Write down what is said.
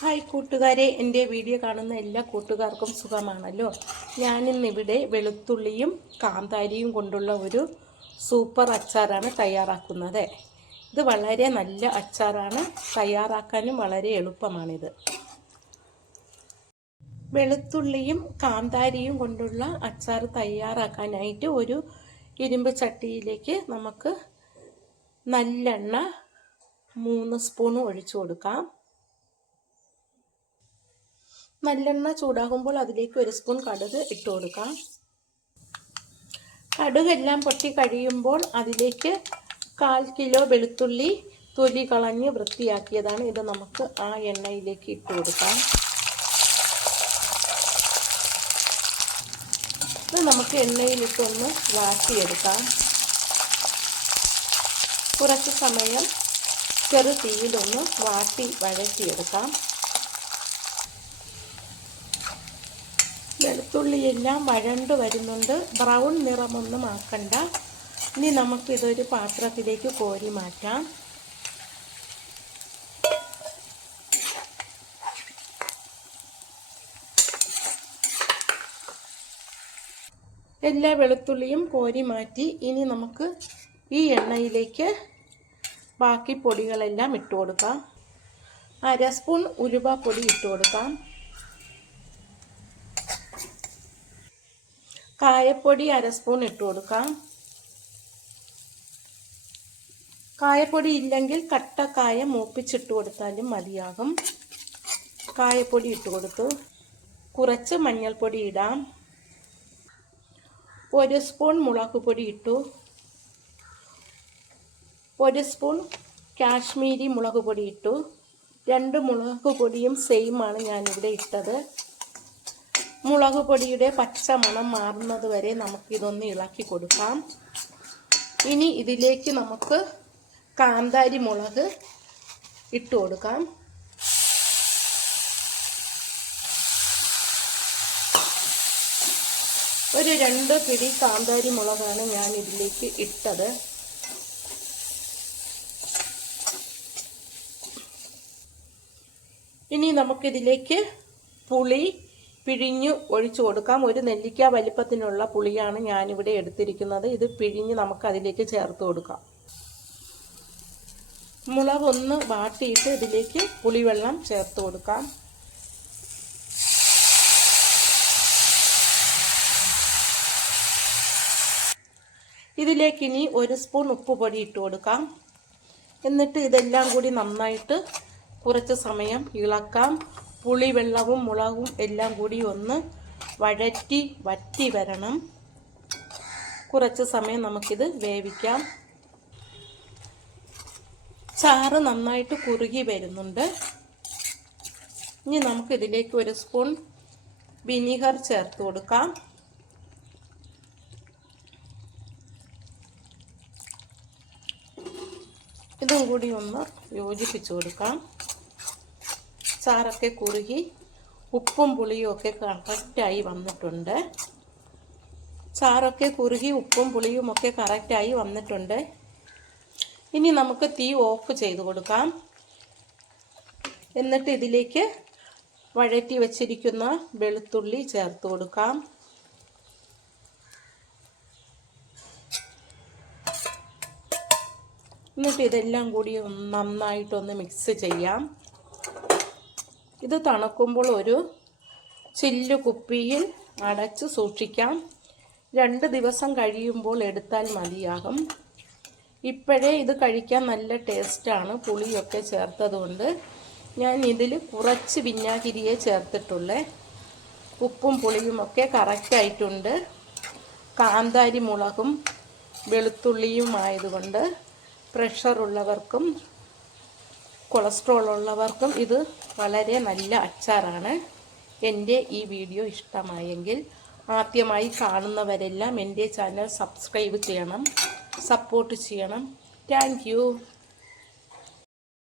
Hi കൂട്ടുകാരെ, എൻ്റെ video കാണുന്ന എല്ലാ കൂട്ടുകാർക്കും സുഖമാണല്ലോ. ഞാനിന്നിവിടെ വെളുത്തുള്ളിയും കാന്താരിയും കൊണ്ടുള്ള ഒരു സൂപ്പർ അച്ചാറാണ് തയ്യാറാക്കുന്നത്. ഇത് വളരെ നല്ല അച്ചാറാണ്, തയ്യാറാക്കാനും വളരെ എളുപ്പമാണിത്. വെളുത്തുള്ളിയും കാന്താരിയും കൊണ്ടുള്ള അച്ചാർ തയ്യാറാക്കാനായിട്ട് ഒരു ഇരുമ്പ് ചട്ടിയിലേക്ക് നമുക്ക് നല്ലെണ്ണ 3 സ്പൂൺ ഒഴിച്ചു കൊടുക്കാം. നല്ലെണ്ണ ചൂടാകുമ്പോൾ അതിലേക്ക് 1 സ്പൂൺ കടുക് ഇട്ട് കൊടുക്കാം. കടുകെല്ലാം പൊട്ടി കഴിയുമ്പോൾ അതിലേക്ക് 1/4 കിലോ വെളുത്തുള്ളി തൊലി കളഞ്ഞ് വൃത്തിയാക്കിയതാണ്. ഇത് നമുക്ക് ആ എണ്ണയിലേക്ക് ഇട്ട് കൊടുക്കാം. ഇത് നമുക്ക് എണ്ണയിലിട്ടൊന്ന് വാട്ടിയെടുക്കാം. കുറച്ച് സമയം ചെറു തീയിലൊന്ന് വഴറ്റിയെടുക്കാം. വെളുത്തുള്ളിയെല്ലാം വഴണ്ട് വരുന്നുണ്ട്. ബ്രൗൺ നിറമൊന്നും ആക്കണ്ട. ഇനി നമുക്കിതൊരു പാത്രത്തിലേക്ക് കോരി മാറ്റാം. എല്ലാ വെളുത്തുള്ളിയും കോരി മാറ്റി. ഇനി നമുക്ക് ഈ എണ്ണയിലേക്ക് ബാക്കി പൊടികളെല്ലാം ഇട്ട് കൊടുക്കാം. 1/2 സ്പൂൺ ഉലുവാപ്പൊടി ഇട്ട് കൊടുക്കാം. കായപ്പൊടി 1/2 സ്പൂൺ ഇട്ട് കൊടുക്കാം. കായപ്പൊടി ഇല്ലെങ്കിൽ കട്ടക്കായ മൂപ്പിച്ചിട്ട് കൊടുത്താലും മതിയാകും. കായപ്പൊടി ഇട്ട് കൊടുത്തു. കുറച്ച് മഞ്ഞൾപ്പൊടി ഇടാം. 1 സ്പൂൺ മുളക് പൊടി ഇട്ടു. 1 സ്പൂൺ കാശ്മീരി മുളക് പൊടി ഇട്ടു. 2 മുളക് പൊടിയും സെയിം ആണ് ഞാനിവിടെ ഇട്ടത്. മുളക് പൊടിയുടെ പച്ച മണം മാറുന്നത് വരെ നമുക്കിതൊന്ന് ഇളക്കി കൊടുക്കാം. ഇനി ഇതിലേക്ക് നമുക്ക് കാന്താരി മുളക് ഇട്ട് കൊടുക്കാം. ഒരു 2 പിടി കാന്താരി മുളകാണ് ഞാൻ ഇതിലേക്ക് ഇട്ടത്. ഇനി നമുക്കിതിലേക്ക് പുളി പിഴിഞ്ഞ് ഒഴിച്ചു കൊടുക്കാം. 1 നെല്ലിക്ക വലിപ്പത്തിനുള്ള പുളിയാണ് ഞാനിവിടെ എടുത്തിരിക്കുന്നത്. ഇത് പിഴിഞ്ഞ് നമുക്ക് അതിലേക്ക് ചേർത്ത് കൊടുക്കാം. മുളക് ഒന്ന് വാട്ടിയിട്ട് ഇതിലേക്ക് പുളിവെള്ളം ചേർത്ത് കൊടുക്കാം. ഇതിലേക്ക് ഇനി 1 സ്പൂൺ ഉപ്പുപൊടി ഇട്ട് കൊടുക്കാം. എന്നിട്ട് ഇതെല്ലാം കൂടി നന്നായിട്ട് കുറച്ച് സമയം ഇളക്കാം. പുളിവെള്ളവും മുളകും എല്ലാം കൂടി ഒന്ന് വറ്റി വരണം. കുറച്ച് സമയം നമുക്കിത് വേവിക്കാം. ചാറ് നന്നായിട്ട് കുറുകി വരുന്നുണ്ട്. ഇനി നമുക്കിതിലേക്ക് 1 സ്പൂൺ വിനീഗർ ചേർത്ത് കൊടുക്കാം. ഇതും കൂടി ഒന്ന് യോജിപ്പിച്ച് കൊടുക്കാം. ചാറൊക്കെ കുറുകി ഉപ്പും പുളിയും ഒക്കെ കറക്റ്റായി വന്നിട്ടുണ്ട്. ചാറൊക്കെ കുറുകി ഉപ്പും പുളിയും ഒക്കെ കറക്റ്റായി വന്നിട്ടുണ്ട്. ഇനി നമുക്ക് തീ ഓഫ് ചെയ്ത് കൊടുക്കാം. എന്നിട്ട് ഇതിലേക്ക് വഴറ്റി വച്ചിരിക്കുന്ന വെളുത്തുള്ളി ചേർത്ത് കൊടുക്കാം. എന്നിട്ട് ഇതെല്ലാം കൂടി നന്നായിട്ടൊന്ന് മിക്സ് ചെയ്യാം. ഇത് തണുക്കുമ്പോൾ ഒരു ചില്ല് കുപ്പിയിൽ അടച്ച് സൂക്ഷിക്കാം. 2 ദിവസം കഴിയുമ്പോൾ എടുത്താൽ മതിയാകും. ഇപ്പോഴേ ഇത് കഴിക്കാൻ നല്ല ടേസ്റ്റാണ്. പുളിയൊക്കെ ചേർത്തതുകൊണ്ട് ഞാൻ ഇതിൽ കുറച്ച് വിനാഗിരിയെ ചേർത്തിട്ടുള്ളേ. ഉപ്പും പുളിയും ഒക്കെ കറക്റ്റായിട്ടുണ്ട്. കാന്താരി മുളകും വെളുത്തുള്ളിയും ആയതുകൊണ്ട് പ്രഷറുള്ളവർക്കും കൊളസ്ട്രോൾ ഉള്ളവർക്കും ഇത് വളരെ നല്ല അച്ചാറാണ്. എൻ്റെ ഈ വീഡിയോ ഇഷ്ടമായെങ്കിൽ ആദ്യമായി കാണുന്നവരെല്ലാം എൻ്റെ ചാനൽ സബ്സ്ക്രൈബ് ചെയ്യണം, സപ്പോർട്ട് ചെയ്യണം. Thank you.